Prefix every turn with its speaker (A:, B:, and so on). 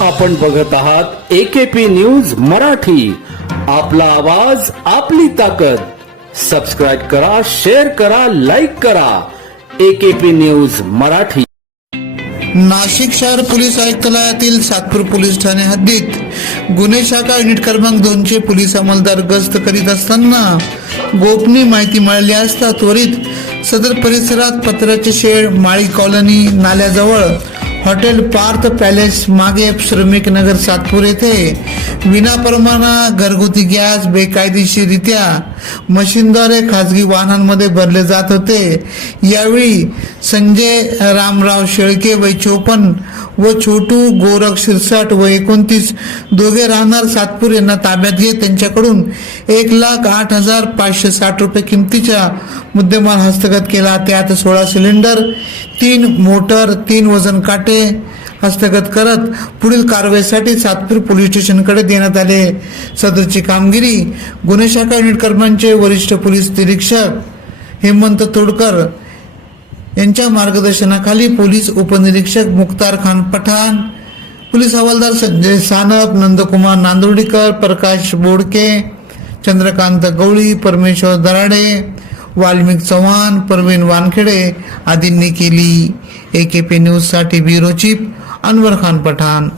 A: आपण बघत आहात एकेपी न्यूज मराठी. आपला आवाज आपली ताकद. सबस्क्राईब करा शेअर करा लाईक करा. AKP news Marathi.
B: नाशिक शहर पोलीस आयुक्तालयातील सातपूर पोलीस ठाणे हद्दीत गुन्हे शाखा युनिट क्रमांक दोनचे पोलीस अंमलदार गस्त करीत असताना गोपनीय माहिती मिळाली असता त्वरित सदर परिसरात पत्र्याचे शेड माळी कॉलनी नाल्याजवळ हॉटेल पार्थ पॅलेस मागे श्रमिक नगर सातपूर येथे. विनाप्रमाणा घरगुती गॅस बेकायदेशीररित्या मशीनद्वारे खाजगी वाहनांमध्ये भरले जात होते. यावेळी संजय रामराव शेळके वय चोपन्न व छोटू गोरख शिरसाट व एकोणतीस दोघे राहणार सातपूर यांना ताब्यात घेत त्यांच्याकडून एक लाख आठ हजार पाचशे साठ रुपये किमतीच्या मुद्देमाल हस्तगत केला. त्यात सोळा सिलेंडर तीन मोटर तीन वजन काटे हस्तगत करत पुढील कारवाईसाठी सातपूर पोलीस स्टेशनकडे देण्यात आले. सदरची कामगिरी गुन्हे शाखा युनिट क्रमांकचे वरिष्ठ पोलीस निरीक्षक हेमंत तोडकर यांच्या मार्गदर्शनाखाली पोलीस उपनिरीक्षक मुख्तार खान पठाण पोलीस हवालदार संजय सानप नंदकुमार नांदुर्डीकर प्रकाश बोडके चंद्रकांत गवळी परमेश्वर दराडे वाल्मिक चव्हाण परवीन वानखेडे आदींनी केली. ए के पी न्यूजसाठी ब्युरो चीफ अनवर खान पठाण